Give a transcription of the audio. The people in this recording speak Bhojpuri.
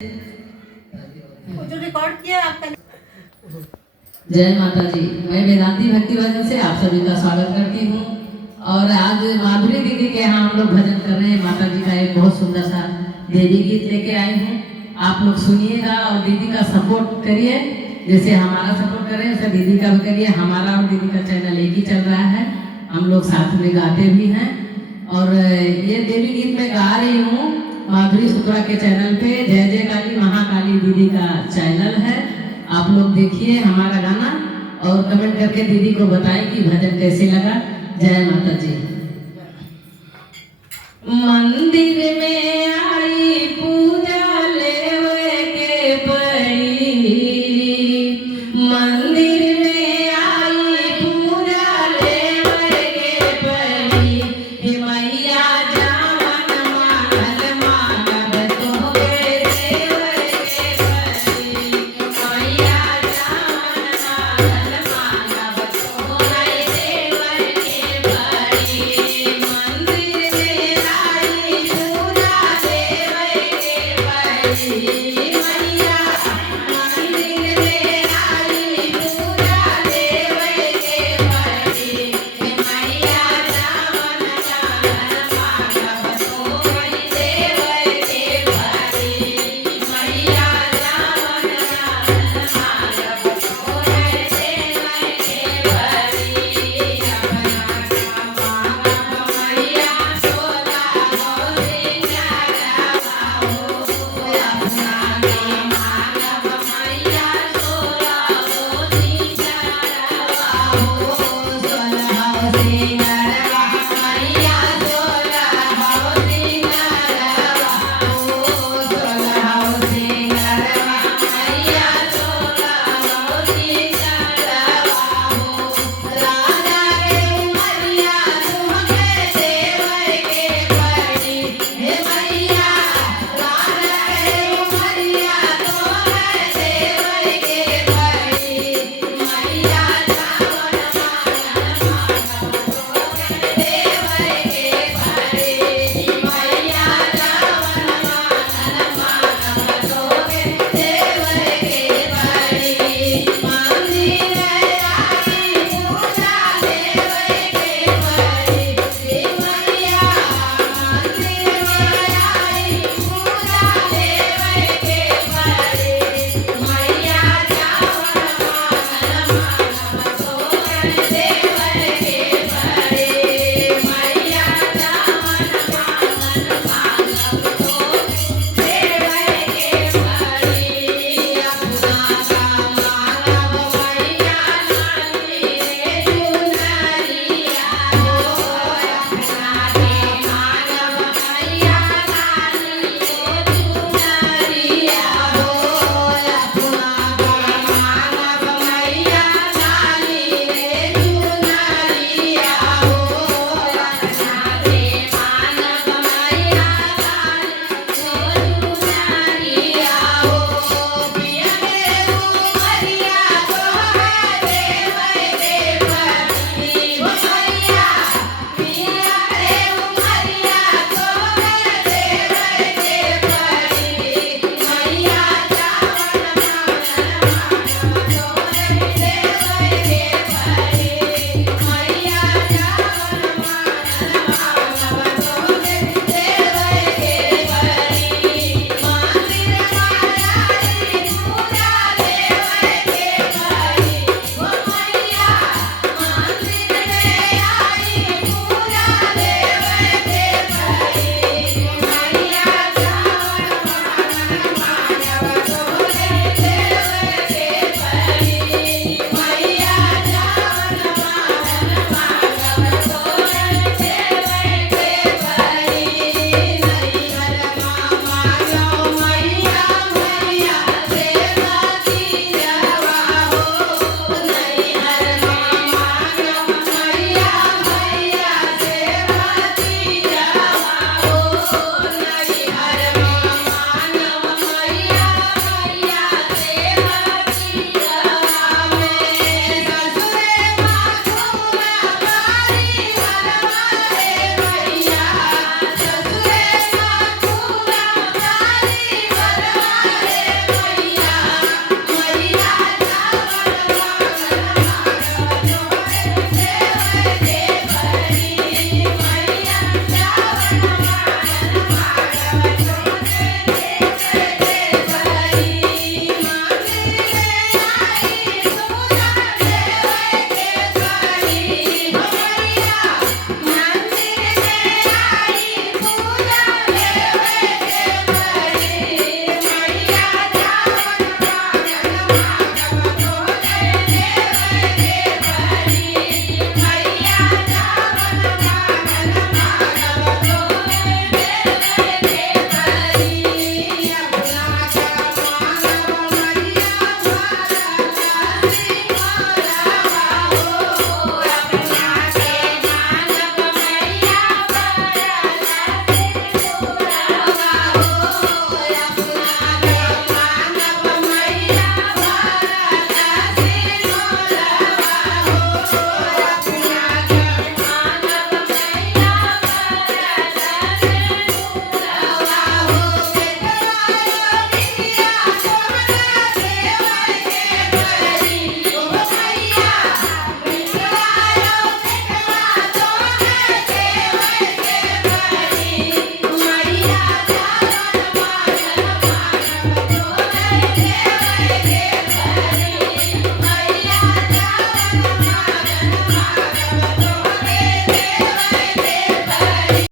जो रिकॉर्ड किया आपका। जय माता जी। मैं वेदांती भक्ति भजन से आप सभी का स्वागत करती हूँ। और आज माधुरी दीदी के यहाँ हम लोग भजन कर रहे हैं। माता जी का एक बहुत सुंदर सा देवी गीत लेके आए हूँ, आप लोग सुनिएगा और दीदी का सपोर्ट करिए। जैसे हमारा सपोर्ट करें वैसे दीदी का भी करिए। हमारा और दीदी का चैनल एक ही चल रहा है, हम लोग साथ में गाते भी हैं। और ये देवी गीत मैं गा रही हूँ माधुरी सुत्रा के चैनल पे। जय जय काली महाकाली दीदी का चैनल है, आप लोग देखिए हमारा गाना और कमेंट करके दीदी को बताएं कि भजन कैसे लगा। जय माता जी। मंदिर में आई पूजा लेवे के पड़ी, मंदिर में आई पूजा लेवे के पड़ी। हे मैया जावन मांगल मांगब तोहके देवे के पड़ी। मैया जावन मांगल मांगब तोहके देवे के पड़ी। मंदिर में आई पूजा देवे के पड़ी।